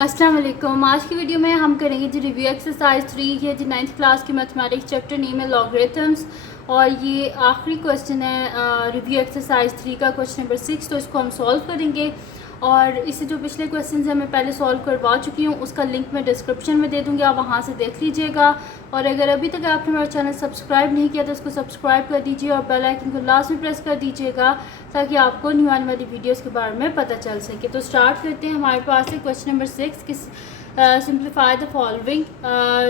अस्सलाम वालेकुम। आज की वीडियो में हम करेंगे जी रिव्यू एक्सरसाइज 3 ये जी 9th क्लास की मैथमेटिक्स चैप्टर नेम है लॉगरिथम्स और ये आखिरी क्वेश्चन है रिव्यू एक्सरसाइज 3 का क्वेश्चन नंबर 6। तो इसको हम सॉल्व करेंगे और इससे जो पिछले क्वेश्चन हैं मैं पहले सॉल्व करवा चुकी हूँ, उसका लिंक मैं डिस्क्रिप्शन में दे दूँगी, आप वहाँ से देख लीजिएगा। और अगर अभी तक आपने हमारा चैनल सब्सक्राइब नहीं किया तो इसको सब्सक्राइब कर दीजिए और बेल आइकन को लास्ट में प्रेस कर दीजिएगा ताकि आपको न्यू आने वाली वीडियोस के बारे में पता चल सके। तो स्टार्ट करते हैं। हमारे पास है क्वेश्चन नंबर 6 किस सिंप्लीफाई द फॉलोइंग।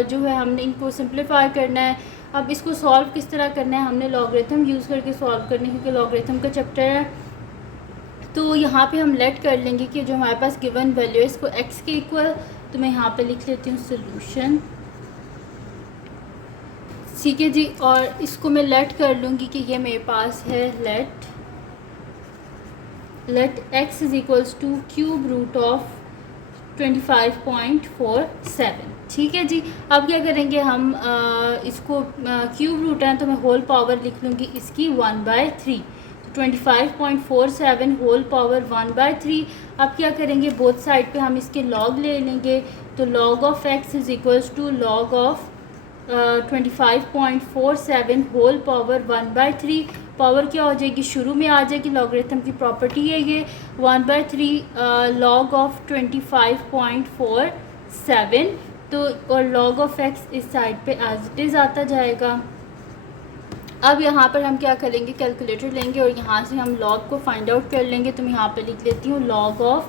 जो है हमने इनको सिंप्लीफाई करना है। अब इसको सॉल्व किस तरह करना है, हमने लॉगरिथम यूज़ करके सॉल्व करना है क्योंकि लॉगरिथम का चैप्टर है। तो यहाँ पे हम लेट कर लेंगे कि जो हमारे पास गिवन वैल्यू है इसको x के इक्वल, तो मैं यहाँ पे लिख लेती हूँ सोल्यूशन, ठीक है जी। और इसको मैं लेट कर लूँगी कि ये मेरे पास है let x is equals to cube root of 25.47, ठीक है जी। अब क्या करेंगे हम इसको क्यूब रूट है तो मैं होल पावर लिख लूँगी इसकी 1/3, 25.47 होल पावर 1/3। अब क्या करेंगे बोथ साइड पे हम इसके लॉग ले लेंगे, तो log of x is equals to log of 25.47 whole power 1/3। Power क्या हो जाएगी, शुरू में आ जाएगी, लॉगरिथम की प्रॉपर्टी है ये 1/3 लॉग ऑफ 25.47। तो और लॉग ऑफ x इस साइड पे एज इट इज़ आता जाएगा। अब यहाँ पर हम क्या करेंगे, कैलकुलेटर लेंगे और यहाँ से हम लॉग को फाइंड आउट कर लेंगे। तो मैं यहाँ पे लिख लेती हूँ लॉग ऑफ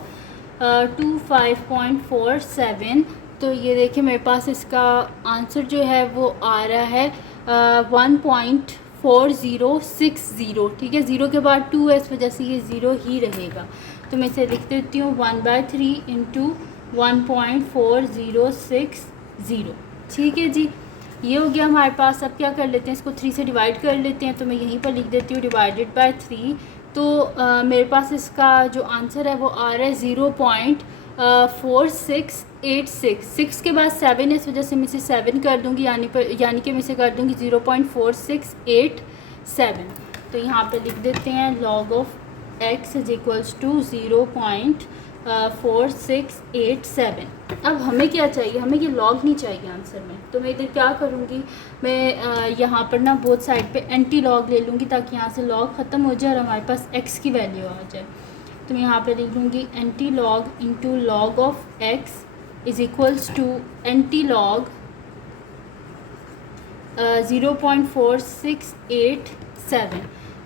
25.47। तो ये देखिए मेरे पास इसका आंसर जो है वो आ रहा है 1.4060, ठीक है। ज़ीरो के बाद 2 है, इस वजह से ये ज़ीरो ही रहेगा। तो मैं इसे लिख देती हूँ 1/3 इंटू 1.4060, ठीक है जी। ये हो गया हमारे पास। अब क्या कर लेते हैं, इसको 3 से डिवाइड कर लेते हैं। तो मैं यहीं पर लिख देती हूँ डिवाइडेड बाय 3। तो मेरे पास इसका जो आंसर है वो आ रहा है 0.4686। 6 के बाद 7 है, इस वजह से मैं इसे 7 कर दूँगी, यानी कि मैं इसे कर दूँगी 0.4687। तो यहाँ पे लिख देते हैं log of x is equals to 0.4687। अब हमें क्या चाहिए, हमें ये लॉग नहीं चाहिए आंसर में। तो मैं इधर क्या करूँगी, मैं यहाँ पर ना बोथ साइड पे एंटी लॉग ले लूँगी ताकि यहाँ से लॉग ख़त्म हो जाए और हमारे पास x की वैल्यू आ जाए। तो मैं यहाँ पे लिख लूँगी anti log into log of x is equals to anti log 0.4687।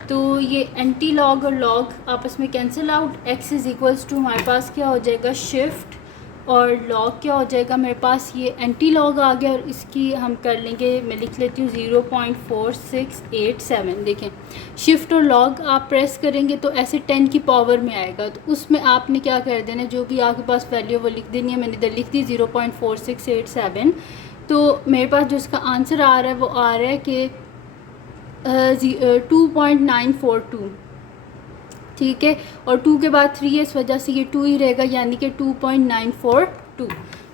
तो ये एंटी लॉग और लॉग आपस में cancel out, x is equals to हमारे पास क्या हो जाएगा शिफ्ट, और लॉग क्या हो जाएगा मेरे पास ये एंटी लॉग आ गया और इसकी हम कर लेंगे, मैं लिख लेती हूँ 0.4687। देखें शिफ्ट और लॉग आप प्रेस करेंगे तो ऐसे 10 की पावर में आएगा, तो उसमें आपने क्या कर देना, जो भी आपके पास वैल्यू वो लिख देनी है। मैंने इधर लिख दी 0.4687। तो मेरे पास जो इसका आंसर आ रहा है वो आ रहा है कि 2.942, ठीक है। और 2 के बाद 3 है, इस वजह से ये 2 ही रहेगा, यानी कि 2.942।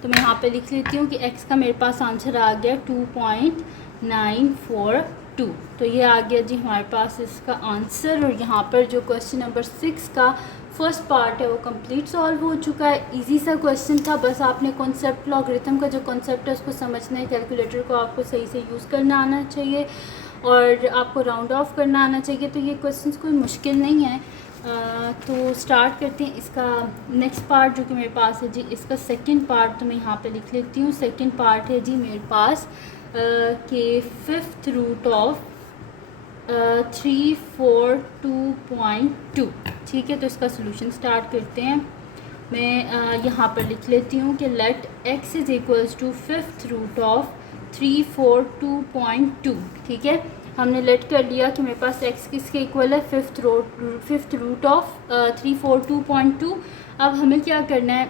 तो मैं यहाँ पे लिख लेती हूँ कि x का मेरे पास आंसर आ गया 2.942। तो ये आ गया जी हमारे पास इसका आंसर। और यहाँ पर जो क्वेश्चन नंबर 6 का फर्स्ट पार्ट है वो कंप्लीट सॉल्व हो चुका है। इजी सा क्वेश्चन था, बस आपने कॉन्सेप्ट लॉगरिथम का जो कॉन्सेप्ट है उसको समझना है। कैलकुलेटर को आपको सही से यूज़ करना आना चाहिए और आपको राउंड ऑफ करना आना चाहिए। तो ये क्वेश्चंस कोई मुश्किल नहीं है। तो स्टार्ट करते हैं इसका नेक्स्ट पार्ट जो कि मेरे पास है जी, इसका सेकंड पार्ट। तो मैं यहाँ पे लिख लेती हूँ सेकंड पार्ट है जी मेरे पास कि 5th रूट ऑफ 342.2, ठीक है। तो इसका सोल्यूशन स्टार्ट करते हैं। मैं यहाँ पर लिख लेती हूँ कि let x is equals to 5th root of 342.2, ठीक है। हमने लेट कर लिया कि मेरे पास x किसके इक्वल है, 5th रूट ऑफ 342.2। अब हमें क्या करना है,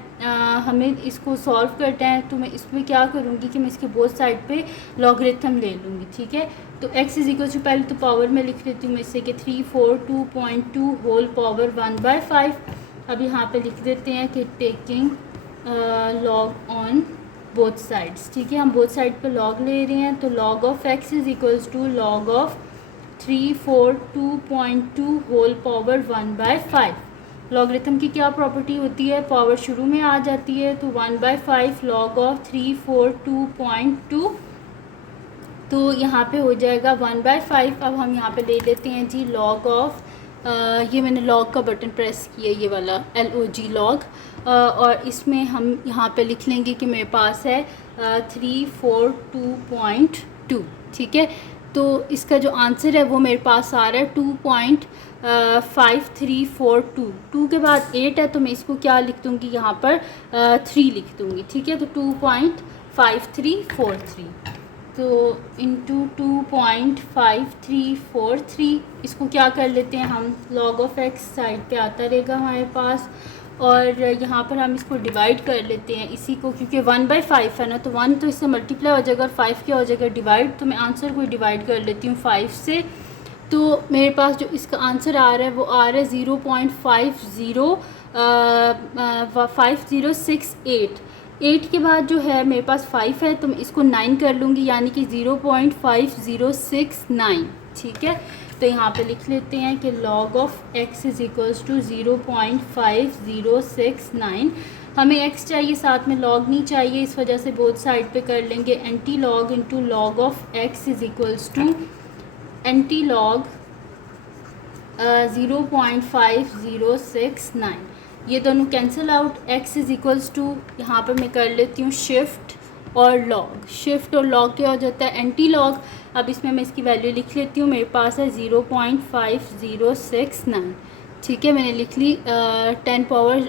हमें इसको सॉल्व करना है। तो मैं इसमें क्या करूँगी कि मैं इसके बोथ साइड पे लॉगरिथम ले लूँगी, ठीक है। तो x इज़ इक्वल टू पहले तो पावर में लिख लेती हूँ मैं इससे कि 342.2 होल पावर 1/5। अब यहाँ पे लिख देते हैं कि taking log on both sides, ठीक है। हम बोथ साइड पे लॉग ले रहे हैं। तो log of x is equals to log of 342.2 whole power 1/5। Logarithm की क्या प्रॉपर्टी होती है, पावर शुरू में आ जाती है, तो 1/5 log ऑफ 342.2, तो यहाँ पे हो जाएगा 1/5। अब हम यहाँ पे ले लेते हैं जी log ऑफ ये मैंने log का बटन प्रेस किया, ये वाला LOG log, और इसमें हम यहाँ पे लिख लेंगे कि मेरे पास है 342.2, ठीक है। तो इसका जो आंसर है वो मेरे पास आ रहा है 2.5342। 2 के बाद 8 है तो मैं इसको क्या लिख दूँगी, यहाँ पर 3 लिख दूँगी, ठीक है। तो 2.5343, तो इंटू 2.5343, इसको क्या कर लेते हैं हम, log ऑफ x साइड पे आता रहेगा हमारे पास, और यहाँ पर हम इसको डिवाइड कर लेते हैं इसी को, क्योंकि 1/5 है ना, तो 1 तो इससे मल्टीप्लाई हो जाएगा और 5 क्या हो जाएगा डिवाइड, तो मैं आंसर को डिवाइड कर लेती हूँ 5 से। तो मेरे पास जो इसका आंसर आ रहा है वो आ रहा है 0.5068। 8 के बाद जो है मेरे पास 5 है, तो मैं इसको 9 कर लूँगी, यानी कि 0.5069, ठीक है। तो यहाँ पे लिख लेते हैं कि log of x is equals to 0.5069। हमें x चाहिए, साथ में log नहीं चाहिए, इस वजह से बोथ साइड पे कर लेंगे anti log into log of x is equals to anti log 0.5069। ये दोनों cancel out, x is equals to यहाँ पर मैं कर लेती हूँ शिफ्ट और लॉग। शिफ्ट और लॉग क्या हो जाता है, एंटी लॉग। अब इसमें मैं इसकी वैल्यू लिख लेती हूँ, मेरे पास है 0.5069, ठीक है। मैंने लिख ली 10 पावर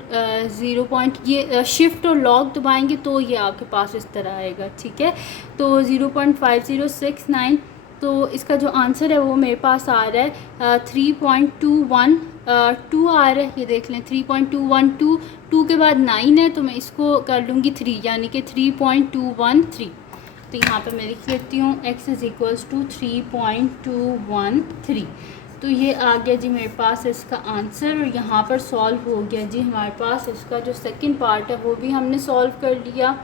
0 पॉइंट, ये शिफ्ट और लॉग दबाएंगे तो ये आपके पास इस तरह आएगा, ठीक है। तो 0.5069, तो इसका जो आंसर है वो मेरे पास आ रहा है 3.212 आ रहा है, ये देख लें 3.212। 2 के बाद 9 है तो मैं इसको कर लूँगी 3, यानी कि 3.213। तो यहाँ पे मैं लिख लेती हूँ x इज़ इक्वल्स टू 3.213। तो ये आ गया जी मेरे पास इसका आंसर, और यहाँ पर सॉल्व हो गया जी हमारे पास इसका जो सेकंड पार्ट है वो भी हमने सॉल्व कर लिया।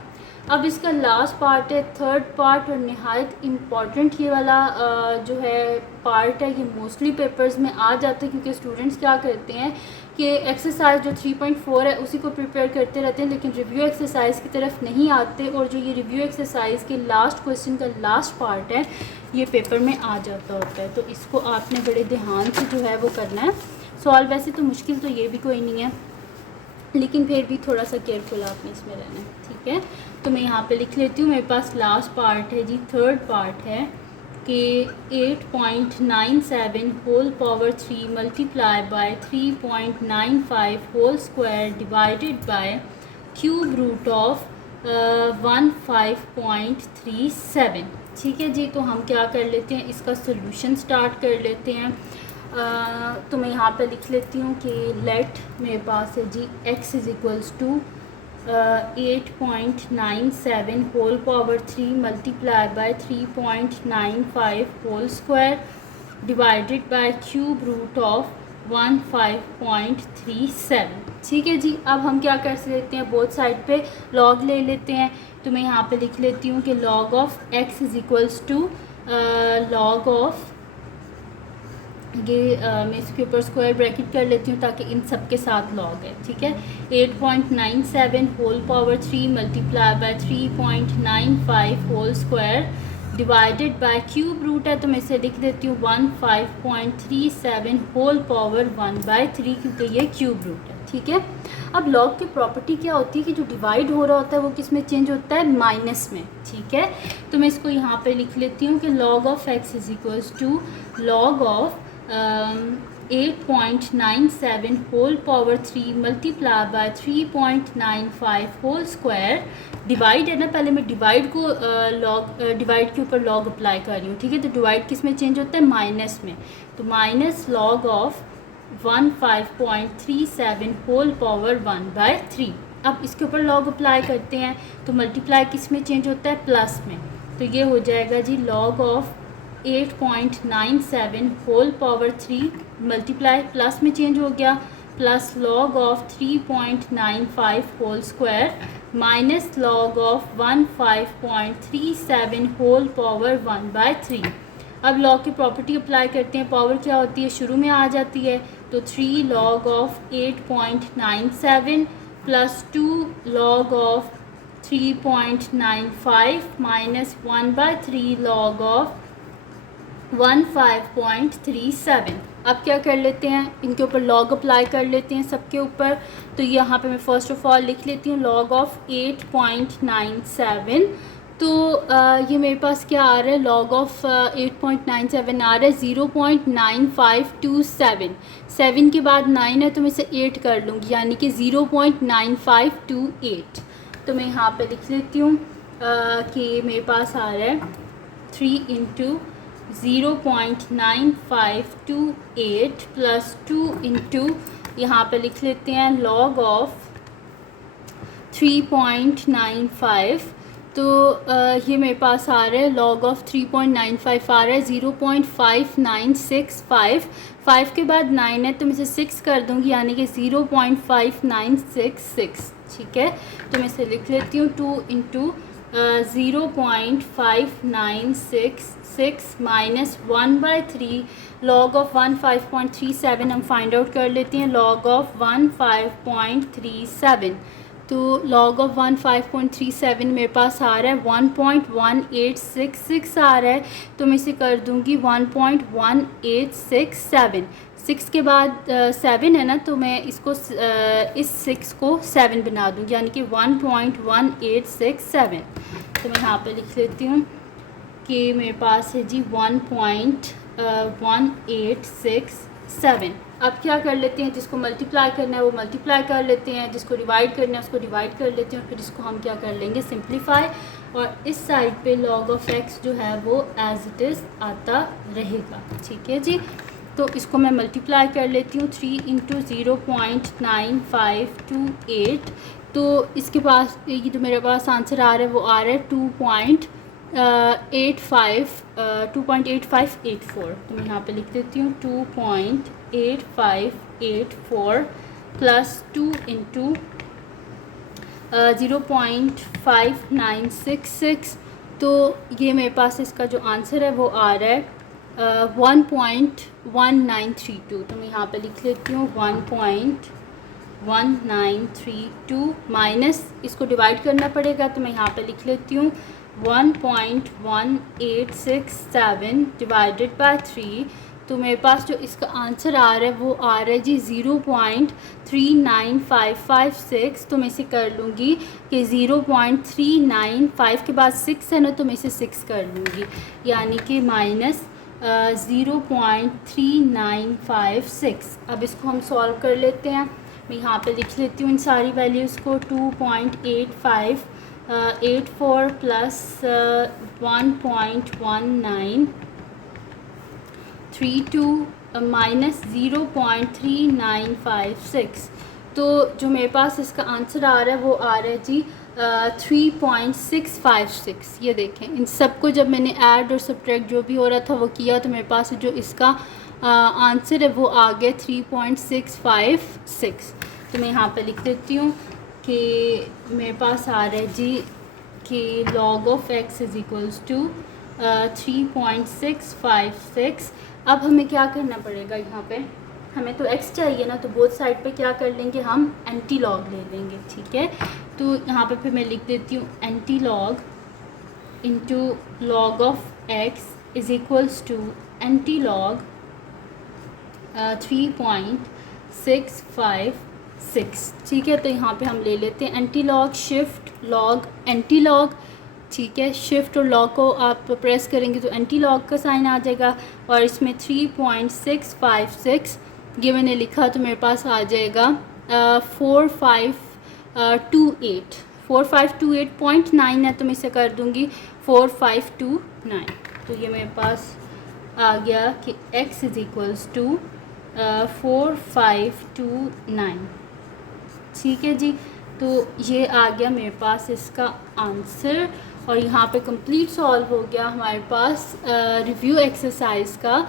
अब इसका लास्ट पार्ट है, थर्ड पार्ट, और नहायत इम्पॉर्टेंट ये वाला जो है पार्ट है, ये मोस्टली पेपर्स में आ जाता है, क्योंकि स्टूडेंट्स क्या करते हैं कि एक्सरसाइज जो 3.4 है उसी को प्रिपेयर करते रहते हैं, लेकिन रिव्यू एक्सरसाइज की तरफ नहीं आते, और जो ये रिव्यू एक्सरसाइज के लास्ट क्वेश्चन का लास्ट पार्ट है ये पेपर में आ जाता होता है। तो इसको आपने बड़े ध्यान से जो है वो करना है सॉल्व। वैसे तो मुश्किल तो ये भी कोई नहीं है, लेकिन फिर भी थोड़ा सा केयरफुल आपने इसमें रहना है, ठीक है। तो मैं यहाँ पे लिख लेती हूँ, मेरे पास लास्ट पार्ट है जी, थर्ड पार्ट है कि 8.97 whole power 3 multiply by 3.95 whole square divided by cube root of 15.37, ठीक है जी। तो हम क्या कर लेते हैं, इसका सोल्यूशन स्टार्ट कर लेते हैं। तो मैं यहाँ पे लिख लेती हूँ कि लेट मेरे पास है जी x is equals to 8.97 whole power 3 multiply by 3.95 whole square divided by cube root of 15.37, ठीक है जी। अब हम क्या कर सकते हैं, बोथ साइड पे log ले लेते हैं। तो मैं यहाँ पे लिख लेती हूँ कि log of x is equals to log of, ये मैं इसके ऊपर स्क्वायर ब्रैकेट कर लेती हूँ ताकि इन सब के साथ log है, ठीक है। 8.97 whole power 3 multiply by 3.95 whole square divided by cube root है, तो मैं इसे लिख देती हूँ 15.37 होल पावर 1/3, क्योंकि ये क्यूब रूट है, ठीक है। अब log की प्रॉपर्टी क्या होती है कि जो डिवाइड हो रहा होता है वो किस में चेंज होता है, माइनस में, ठीक है। तो मैं इसको यहाँ पे लिख लेती हूँ कि log of x is equals to log of 8.97 whole power 3 multiply by 3.95 whole square divide है ना, पहले मैं डिवाइड को डिवाइड के ऊपर log अप्लाई कर रही हूँ, ठीक है। तो डिवाइड किस में चेंज होता है, माइनस में, तो minus log of 15.37 whole power 1/3। अब इसके ऊपर log अप्लाई करते हैं तो मल्टीप्लाई किस में चेंज होता है, प्लस में, तो ये हो जाएगा जी log of 8.97 whole power 3 multiply plus में चेंज हो गया, plus log of 3.95 whole square minus log of 15.37 whole power 1/3। अब लॉग की प्रॉपर्टी अप्लाई करते हैं। पावर क्या होती है, शुरू में आ जाती है, तो 3 log of 8.97 plus 2 log of 3.95 minus 1/3 log of 15.37। अब क्या कर लेते हैं, इनके ऊपर लॉग अप्लाई कर लेते हैं सबके ऊपर। तो यहाँ पे मैं फ़र्स्ट ऑफ ऑल लिख लेती हूँ लॉग ऑफ 8.97। तो ये मेरे पास क्या आ रहा है, लॉग ऑफ 8.97 आ रहा है 0.9527। 7 के बाद 9 है तो मैं इसे 8 कर लूँगी, यानी कि 0.9528। तो मैं यहाँ पे लिख लेती हूँ कि मेरे पास आ रहा है 3 इंटू 0.9528 प्लस 2 इंटू यहाँ पे लिख लेते हैं लॉग ऑफ 3.95। तो ये मेरे पास आ रहा है लॉग ऑफ 3.95 आ रहा है 0.5965। 5 के बाद 9 है तो मैं इसे 6 कर दूँगी, यानी कि 0.5966। ठीक है, तो मैं इसे लिख लेती हूँ 2 इंटू 0.5966 माइनस 1/3 लॉग ऑफ 15.37 हम फाइंड आउट कर लेते हैं लॉग ऑफ 15.37। तो लॉग ऑफ 15.37 मेरे पास आ रहा है 1.1866 आ रहा है, तो मैं इसे कर दूंगी 1.1867। 6 के बाद 7 है ना, तो मैं इसको इस 6 को 7 बना दूंगी, यानी कि 1.1867। तो मैं यहाँ पे लिख लेती हूँ कि मेरे पास है जी 1.1867। अब क्या कर लेते हैं, जिसको मल्टीप्लाई करना है वो मल्टीप्लाई कर लेते हैं, जिसको डिवाइड करना है उसको डिवाइड कर लेते हैं, और फिर इसको हम क्या कर लेंगे, सिंप्लीफाई। और इस साइड पे log ऑफ x जो है वो एज इट इज़ आता रहेगा। ठीक है जी, तो इसको मैं मल्टीप्लाई कर लेती हूँ 3 इंटू 0.9528। तो इसके पास ये जो मेरे पास आंसर आ रहा है वो आ रहा है 2.8584। तो मैं यहाँ पे लिख देती हूँ 2.8584 प्लस 2 इंटू 0.5966। तो ये मेरे पास इसका जो आंसर है वो आ रहा है 1.1932। तो मैं यहाँ पे लिख लेती हूँ 1.1932 माइनस इसको डिवाइड करना पड़ेगा, तो मैं यहाँ पे लिख लेती हूँ 1.1867 डिवाइडेड बाय 3। तो मेरे पास जो इसका आंसर आ रहा है वो आ रहा है जी 0.39556। तो मैं इसे कर लूँगी कि 0.395 के बाद 6 है ना, तो मैं इसे 6 कर लूँगी, यानी कि माइनस 0.3956। अब इसको हम सॉल्व कर लेते हैं। मैं यहाँ पे लिख लेती हूँ इन सारी वैल्यूज़ को 2.8584 प्लस 1.1932 माइनस 0.3956। तो जो मेरे पास इसका आंसर आ रहा है वो आ रहा है जी 3.656। ये देखें, इन सब को जब मैंने ऐड और सब्ट्रैक्ट जो भी हो रहा था वो किया, तो मेरे पास जो इसका आंसर है वो आ गया 3.656। तो मैं यहाँ पे लिख देती हूँ कि मेरे पास आ रहा है जी कि log of x is equals to 3.656। अब हमें क्या करना पड़ेगा, यहाँ पे हमें तो x चाहिए ना, तो बोथ साइड पे क्या कर लेंगे, हम एंटी लॉग ले लेंगे। ठीक है, तो यहाँ पे फिर मैं लिख देती हूँ anti log into log of x is equals to anti log 3.656। ठीक है, तो यहाँ पे हम ले लेते हैं anti log shift log anti log. ठीक है, शिफ्ट और लॉग को आप प्रेस करेंगे तो एंटी लॉग का साइन आ जाएगा, और इसमें 3.656 ये मैंने लिखा तो मेरे पास आ जाएगा 4528.9 है, तो मैं इसे कर दूँगी 4529। तो ये मेरे पास आ गया कि x इज़ इक्वल्स टू 4529। ठीक है जी, तो ये आ गया मेरे पास इसका आंसर। और यहाँ पे कंप्लीट सॉल्व हो गया हमारे पास रिव्यू एक्सरसाइज का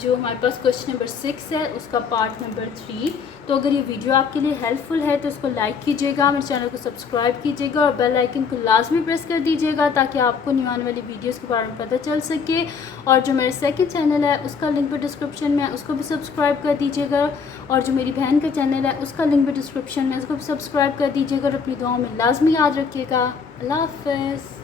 जो हमारे पास क्वेश्चन नंबर 6 है उसका पार्ट नंबर 3। तो अगर ये वीडियो आपके लिए हेल्पफुल है तो इसको लाइक कीजिएगा, मेरे चैनल को सब्सक्राइब कीजिएगा और बेल आइकन को लाजमी प्रेस कर दीजिएगा ताकि आपको न्यू आने वाली वीडियोस के बारे में पता चल सके। और जो मेरे सेकंड चैनल है उसका लिंक भी डिस्क्रिप्शन में है, उसको भी सब्सक्राइब कर दीजिएगा। और जो मेरी बहन का चैनल है उसका लिंक भी डिस्क्रिप्शन में, उसको भी सब्सक्राइब कर दीजिएगा। और अपनी दुआओं में लाजमी याद रखिएगा। अल्लाह हाफ़िज़।